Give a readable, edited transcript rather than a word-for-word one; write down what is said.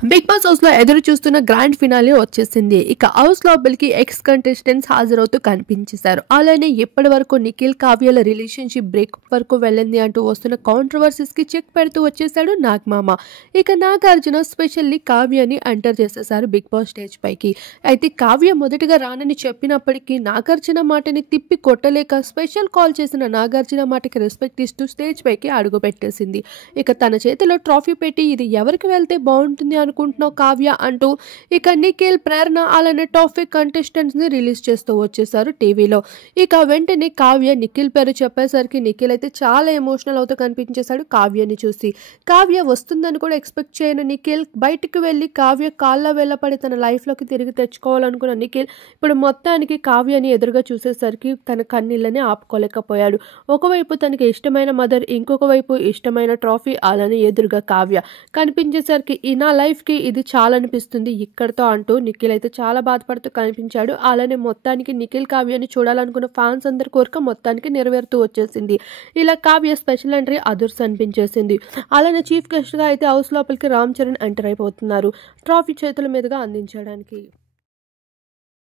Big boss house లో ఎదురు చూస్తున్న గ్రాండ్ ఫినాలే వచ్చేసింది. ఇక హౌస్ లోపలికి ఎక్స్ కంటెస్టెంట్స్ హాజరవుతూ కనిపించేశారు. అలానే ఇప్పటి వరకు నిఖిల్ కావ్యాల రిలేషన్షిప్ బ్రేకప్ వరకు వెళ్ళింది అంటూ వస్తున్న కాంట్రవర్సీస్ కి చెక్ పెడుతూ వచ్చేసాడు నాగమామ. ఇక నాగార్జున స్పెషల్లీ కావ్యాని ఎంటర్ చేసేసారు బిగ్ బాస్ స్టేజ్ పైకి. అయితే కావ్య మొదటగా రానని చెప్పినప్పటికీ నాగార్జున మాటని తిప్పి కొట్టలేక స్పెషల్ కాల్ చేసిన నాగార్జున మాటకి రెస్పెక్ట్ ఇస్తూ స్టేజ్ పైకి అడుగు పెట్టేసింది. ఇక తన చేతిలో ట్రాఫీ పెట్టి ఇది ఎవరికి వెళ్తే బాగుంటుంది అనుకుంటున్నావు కావ్య అంటూ ఇక నిఖిల్, ప్రేరణ అలానే టాప్ కంటెస్టెంట్స్ ని రిలీజ్ చేస్తూ వచ్చేసారు టీవీలో. ఇక వెంటనే కావ్య నిఖిల్ పేరు చెప్పేసరికి నిఖిల్ అయితే చాలా ఎమోషనల్ అవుతూ కనిపించేశాడు కావ్యని చూసి. కావ్య వస్తుందని కూడా ఎక్స్పెక్ట్ చేయని నిఖిల్ బయటికి వెళ్ళి కావ్య కాళ్ళ వెళ్ళపడి తన లైఫ్ లోకి తిరిగి తెచ్చుకోవాలనుకున్న నిఖిల్ ఇప్పుడు మొత్తానికి కావ్యని ఎదురుగా చూసేసరికి తన కన్నీళ్ళని ఆపుకోలేకపోయాడు. ఒకవైపు తనకి ఇష్టమైన మదర్, ఇంకొక వైపు ఇష్టమైన ట్రాఫీ, అలానే ఎదురుగా కావ్య కనిపించేసరికి నా లైఫ్ కి ఇది చాలా అనిపిస్తుంది ఇక్కడతో అంటూ నిఖిల్ అయితే చాలా బాధపడుతూ కనిపించాడు. అలానే మొత్తానికి నిఖిల్ కావ్యని చూడాలనుకున్న ఫ్యాన్స్ అందరి కోరిక మొత్తానికి నెరవేరుతూ వచ్చేసింది. ఇలా కావ్య స్పెషల్ ఎంట్రీ అదుర్స్ అనిపించేసింది. అలానే చీఫ్ గెస్ట్ గా అయితే హౌస్ లోపలికి రామ్ చరణ్ ఎంటర్ అయిపోతున్నారు ట్రాఫీ చేతుల మీదుగా అందించడానికి.